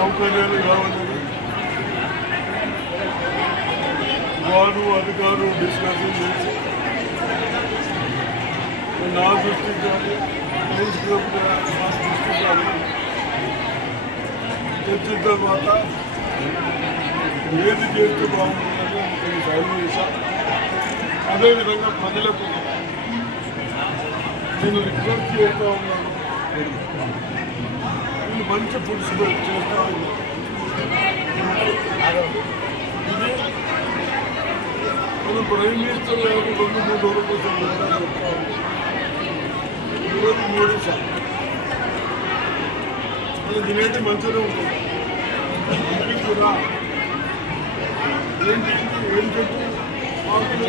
సౌకర్యాలు కావాలి. వారు అధికారులు డిస్కషన్ చేసి నా దృష్టి కానీ ప్రెస్ కానీ దృష్టి కానీ తెచ్చిన తర్వాత ఏది చేస్తే బాగుంటుందని నేను సైన్ చేశాను అదేవిధంగా ప్రజలకు నేను రిక్వెస్ట్ చేస్తూ ఉన్నాను. నేను మంచి ఫుడ్స్ చేస్తా ఉన్నాను ఇది మన ప్రైమ్ మినిస్టర్ గారు రెండు మూడు రోజుల కోసం వెళ్ళాలని ఈరోజు సార్. అది తినేది మంచిగా ఉంటుంది. కూడా. ఏంటి ఏం చెప్పు? ఆకులు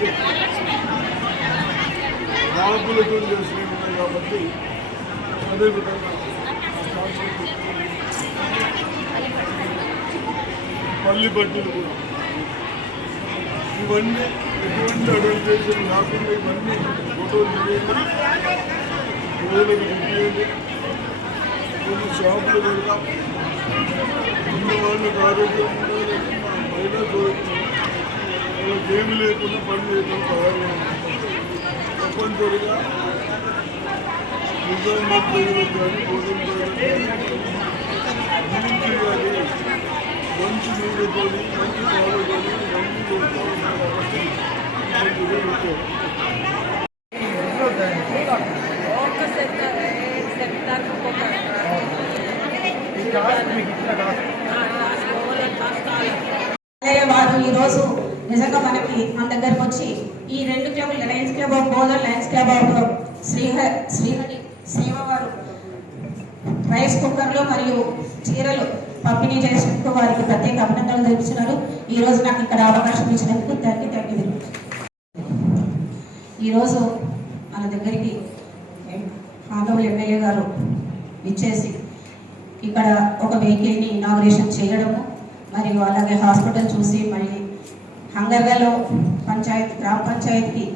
చెప్పు? ఆకులతో చేసినవి కాబట్టి అదేవిధంగా పల్లి బట్టలు కూడా. ఇవన్నీ ఎటువంటి అడ్వర్టైజేషన్ లేకుండా ఇవన్నీ ఫోటోలు తీయండి రోజులకు తీయండి కొన్ని షాపులు పెడతాం ఉన్న వాళ్ళకి ఆరోగ్యం ఉండాలని బయట చూడొచ్చు వాళ్ళకి ఏమి లేకుండా పని చేయడం తయారు తప్పనిసరిగా నిజామాబాద్ ప్రజలకు కానీ భోజనం ప్రజలకు కానీ గురించి కానీ మంచి నీళ్ళతో మంచి పాలతో మంచి కొడుతూ ఉన్నారు కాబట్టి మంచిగా ఉంటారు ఒక్క సెక్టర్ సెక్టర్ ఒక్కొక్క అలాగే వారు ఈ రోజు నిజంగా మనకి మన దగ్గరకు వచ్చి ఈ రెండు క్లబ్లు లయన్స్ క్లబ్ శ్రీహరి శ్రీవారు రైస్ కుక్కర్లు మరియు చీరలు పంపిణీ చేసినందుకు వారికి ప్రత్యేక అభినందనలు తెలుపుతున్నారు. ఈ రోజు నాకు ఇక్కడ అవకాశం ఇచ్చినందుకు దానికి థ్యాంక్ యూ ఈరోజు మన దగ్గరికి ఆనవల్ ఎమ్మెల్యే గారు ఇచ్చేసి ఇక్కడ ఒక వెహికల్ని ఇనాగ్రేషన్ చేయడము మరియు అలాగే హాస్పిటల్ చూసి మళ్ళీ హంగర్లలో పంచాయత్ గ్రామ పంచాయతీకి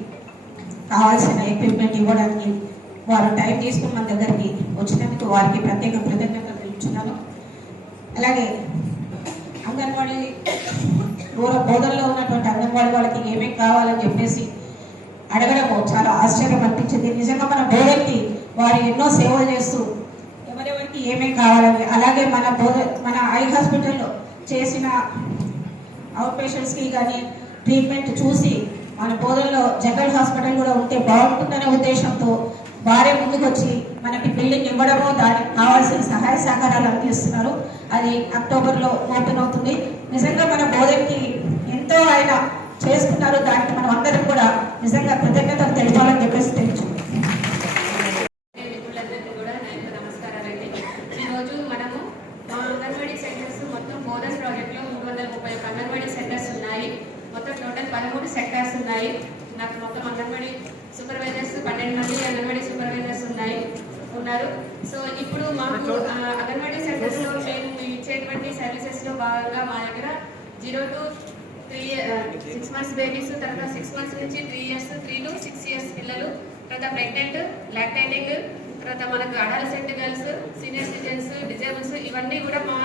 కావాల్సిన ఎక్విప్మెంట్ ఇవ్వడానికి వారు టైం తీసుకుని మన దగ్గరికి వచ్చినందుకు వారికి ప్రత్యేక కృతజ్ఞతలు తెలుపుతున్నాను అలాగే అంగన్వాడీ దూర బోధనలో ఉన్నటువంటి అంగన్వాడీ వాళ్ళకి ఏమేమి కావాలని చెప్పేసి అడగడము చాలా ఆశ్చర్యం అనిపించింది. నిజంగా మన బోధనకి వారు ఎన్నో సేవలు చేస్తూ ఎవరెవరికి ఏమేమి కావాలని అలాగే మన బోధ మన ఐ హాస్పిటల్లో చేసిన అవుట్ పేషెంట్స్కి కానీ ట్రీట్మెంట్ చూసి మన బోధనలో జనరల్ హాస్పిటల్ కూడా ఉంటే బాగుంటుందనే ఉద్దేశంతో వారే ముందుకు వచ్చి మనకి బిల్డింగ్ ఇవ్వడము దానికి కావాల్సిన సహాయ సహకారాలు అందిస్తున్నారు. అది అక్టోబర్లో ఓపెన్ అవుతుంది. నిజంగా మన బోధనకి ఎంతో ఆయన చేస్తున్నారు. దానికి మనం అందరం కూడా నిజంగా కృతజ్ఞతలు తెలపాలని చెప్పేసి తెలుసు మిత్రులందరికీ కూడా నా యొక్క నమస్కారాలండి ఈరోజు మనము మా అంగన్వాడీ సెంటర్స్ మొత్తం బోధన్ ప్రాజెక్ట్లో మూడు వందల ముప్పై ఒక్క అంగన్వాడీ సెంటర్స్ ఉన్నాయి మొత్తం టోటల్ పదమూడు సెక్టార్స్ ఉన్నాయి నాకు మొత్తం అంగన్వాడీ సూపర్వైజర్స్ పన్నెండు మంది అంగన్వాడీ సూపర్వైజర్స్ ఉన్నాయి ఉన్నారు. సో ఇప్పుడు మాకు అంగన్వాడీ సెంటర్స్లో మేము ఇచ్చేటువంటి సర్వీసెస్లో భాగంగా మా దగ్గర zero to three six months babies తర్వాత సిక్స్ మంత్స్ నుంచి three years three to six years పిల్లలు తర్వాత ప్రెగ్నెంట్ లాక్టేటింగ్ తర్వాత మనకు adolescent girls senior citizens disables ఇవన్నీ కూడా మా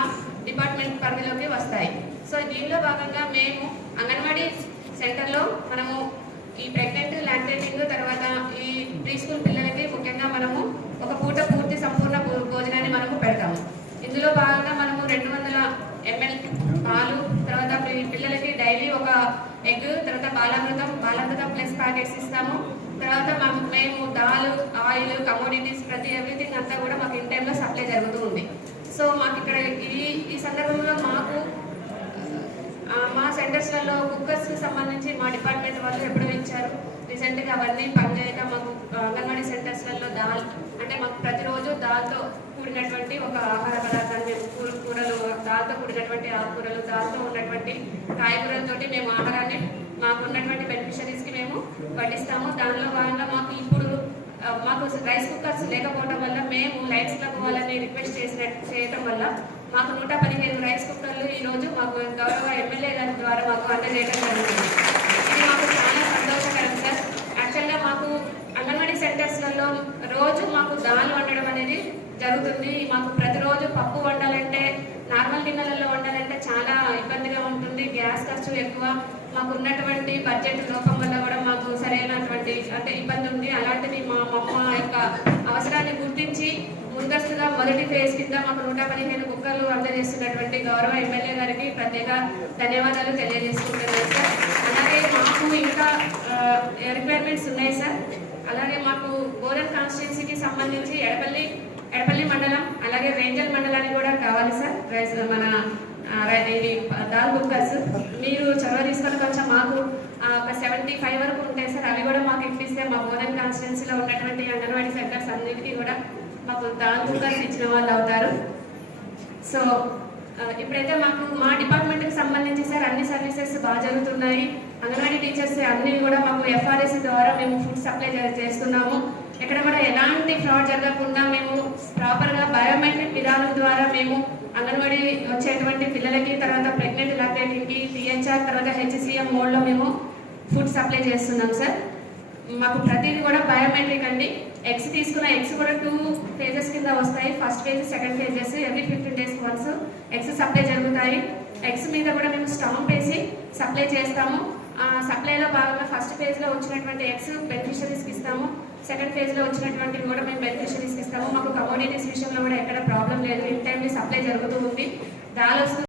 డిపార్ట్మెంట్ పరిధిలోకి వస్తాయి. సో దీనిలో భాగంగా మేము అంగన్వాడీ సెంటర్లో మనము ఈ ప్రెగ్నెంట్ లాక్టేటింగ్ తర్వాత ఈ ప్రీ స్కూల్ పిల్లలకి ముఖ్యంగా మనము ఒక పూట పూర్తి సంపూర్ణ భోజనాన్ని మనము పెడతాము. ఇందులో భాగంగా మనము రెండు వందల ఎంఎల్ పాలు తర్వాత పిల్లలకి డైలీ ఒక ఎగ్ తర్వాత బాలామృతం బాలామృతం ప్లస్ ప్యాకెట్స్ ఇస్తాము. తర్వాత మాకు మేము దాల్ ఆయిల్ కమోడిటీస్ ప్రతి ఎవ్రీథింగ్ అంతా కూడా మాకు ఇన్ టైంలో సప్లై జరుగుతూ ఉంది. సో మాకు ఇక్కడ ఈ ఈ సందర్భంలో మాకు మా సెంటర్స్లలో కుక్కర్స్కి సంబంధించి మా డిపార్ట్మెంట్ వాళ్ళు ఎప్పుడు రీసెంట్గా అవన్నీ పనిచేయక మాకు అంగన్వాడీ సెంటర్స్లలో దాల్ అంటే మాకు ప్రతిరోజు దాల్తో కూడినటువంటి ఒక ఆహార పదార్థాన్ని మేము కూర కూరలు దాల్తో కూడినటువంటి ఆకుకూరలు దాల్తో ఉన్నటువంటి కాయగూరలతోటి మేము ఆహారాన్ని మాకు ఉన్నటువంటి బెనిఫిషరీస్కి మేము పట్టిస్తాము దానిలో భాగంగా మాకు ఇప్పుడు మాకు రైస్ కుక్కర్స్ లేకపోవడం వల్ల మేము లైట్స్ క్లబ్ రిక్వెస్ట్ చేసిన చేయటం వల్ల మాకు నూట పదిహేను రైస్ కుక్కర్లు ఈ రోజు మాకు గౌరవ ఎమ్మెల్యే గారి ద్వారా మాకు అందజేయడం మాకు అంగన్వాడీ సెంటర్స్లలో రోజు మాకు దాల్ వండడం అనేది జరుగుతుంది. మాకు ప్రతిరోజు పప్పు వండాలంటే నార్మల్ గిన్నెలలో వండాలంటే చాలా ఇబ్బందిగా ఉంటుంది. గ్యాస్ ఖర్చు ఎక్కువ. మాకు ఉన్నటువంటి బడ్జెట్ లోపం వల్ల కూడా మాకు సరైనటువంటి అంటే ఇబ్బంది ఉంది. అలాంటిది మా అమ్మ యొక్క అవసరాన్ని గుర్తించి ముందస్తుగా మొదటి ఫేజ్ కింద మాకు నూట పదిహేను కుక్కర్లు అందజేస్తున్నటువంటి గౌరవ ఎమ్మెల్యే గారికి ప్రత్యేక ధన్యవాదాలు తెలియజేసుకుంటున్నాను రిక్వైర్మెంట్స్ ఉన్నాయి సార్ అలాగే మాకు బోరన్ కాన్స్టిట్యున్సీకి సంబంధించి ఎడపల్లి ఎడపల్లి మండలం అలాగే రేంజల్ మండలానికి కూడా కావాలి సార్ రైస్ మన రై- ఇది దాల్ కుక్కర్స్. మీరు చొరవ తీసుకొని కొంచెం మాకు ఒక సెవెంటీ ఫైవ్ వరకు ఉంటాయి సార్ అవి కూడా మాకు ఇప్పిస్తే మా బోధన్ కాన్స్టిట్యున్సీలో ఉన్నటువంటి అంగన్వాడీ సెంటర్స్ అన్నిటికీ కూడా మాకు దాల్ బుక్కర్స్ ఇచ్చిన వాళ్ళు అవుతారు. సో ఇప్పుడైతే మాకు మా డిపార్ట్మెంట్కి సంబంధించి సార్ అన్ని సర్వీసెస్ బాగా జరుగుతున్నాయి. అంగన్వాడీ టీచర్స్ అన్ని కూడా మాకు ఎఫ్ఆర్ఎస్ ద్వారా మేము ఫుడ్ సప్లై చేస్తున్నాము. ఎక్కడ కూడా ఎలాంటి ఫ్రాడ్ జరగకుండా మేము ప్రాపర్గా బయోమెట్రిక్ విధానం ద్వారా మేము అంగన్వాడీ వచ్చేటువంటి పిల్లలకి తర్వాత ప్రెగ్నెంట్ లాక్టేటింగ్కి టీహెచ్ఆర్ తర్వాత హెచ్సిఎం మోడ్లో మేము ఫుడ్ సప్లై చేస్తున్నాం సార్. మాకు ప్రతిదీ కూడా బయోమెట్రిక్ అండి. ఎగ్స్ తీసుకున్న ఎగ్స్ కూడా టూ ఫేజెస్ కింద వస్తాయి. First phase second phases every fifteen days once eggs supply జరుగుతాయి. ఎగ్స్ మీద కూడా మేము స్టాంప్ వేసి సప్లై చేస్తాము. సప్లైలో భాగంగా ఫస్ట్ ఫేజ్లో వచ్చినటువంటి ఎగ్స్ బెనిఫిషరీస్కి ఇస్తాము. సెకండ్ ఫేజ్లో వచ్చినటువంటివి కూడా మేము బెనిఫిషరీస్కి ఇస్తాము. మాకు కమోడిటీస్ విషయంలో కూడా ఎక్కడ ప్రాబ్లం లేదు. ఇన్ టైంలీ సప్లై జరుగుతూ ఉంది. దాని